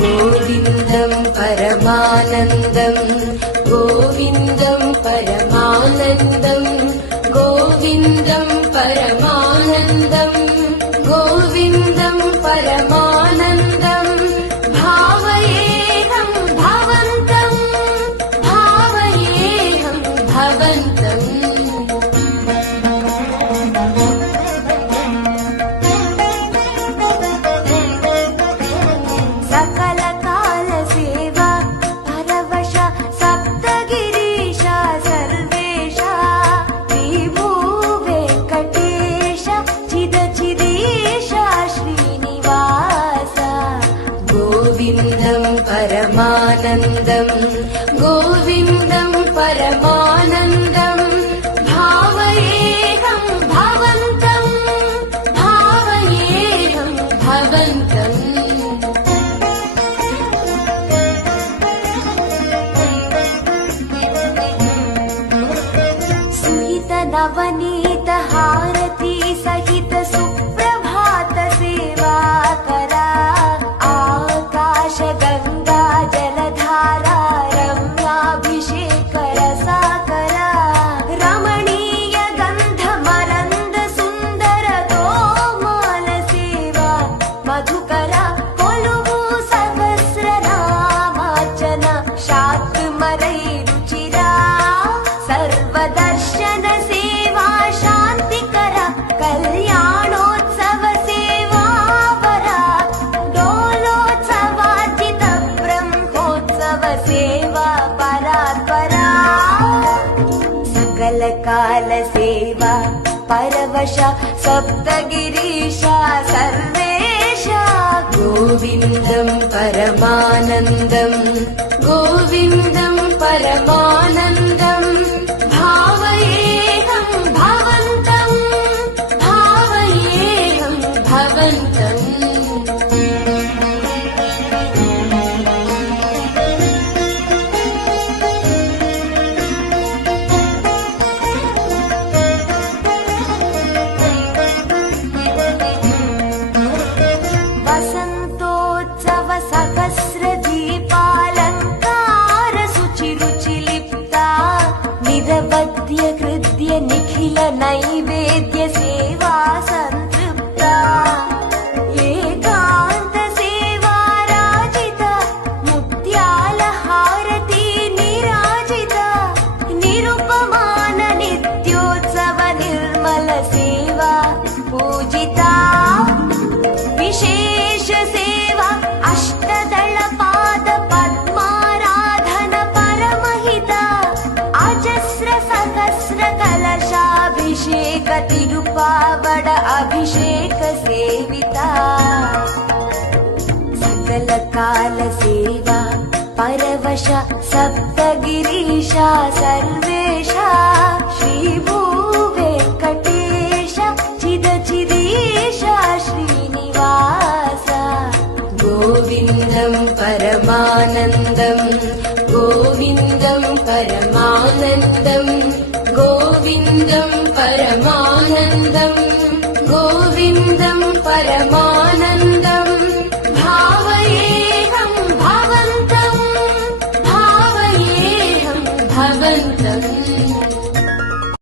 गोविन्दं परमानन्दं गोविन्दं परमानन्दं गोविन्दं परमानन्दं गोविन्दं परमानन्दं भावयेऽहं भवन्तं भावयेऽहं भवन्तम् सकल काल सेवा परवश सप्तगिरीश सर्वेश विभू वेङ्कटेश चिदचिदीश श्रीनिवास गोविन्दं परमानन्दं गोविन्दं परमानन्दं भावयेऽहं भवन्तं भावयेऽहं भवन्तम् नवनीत हारती सहित सुप्रभात सेवा करा आकाश गंगा जलधारा रम्याभिषेक रसा करा रमणीय गंध मरंद सुंदर तोमाल सेवा मधुकरा कोलुवु सहस्र नामार्चन शाक्मरै रुचिरा सर्वदर्शन सेवा शांतिकर कल्याणोत्सव सेवा वरा डोलोत्सवार्जित ब्रह्मोत्सव सेवा परात्परा सकल काल सेवा परवश सप्तगिरीश सर्वेश गोविन्दं परमानन्दं गोविन्दं परमानन्दं भावयेऽहं भवन्तं भावयेऽहं भवन्तम् वसन्तोत्सव सहस्र दीपालङ्कार शुचिरुचिलिप्ता निरवध्य कृत्य निखिल नैवेद्य सेवा संतृप्ता एकान्त सेवा राजित मुत्याल हारती निराजित निरुपमान नित्योत्सव निर्मल सेवा पूजिता विशेष सेवा अष्टदल पाद पद्माराधन परमहिता अजस्र सहस्र कलशाभिषेक तिरुपावड अभिषेक सेविता सकल काल सेवा परवश सप्तगिरीश सर्वेश श्रीभू वेङ्कटेश चिदचिदीश श्रीनिवास गोविन्दं परमानन्दं गोविन्दं परमानन्दं गोविन्दं परमानन्दं गोविन्दं परमानन्दं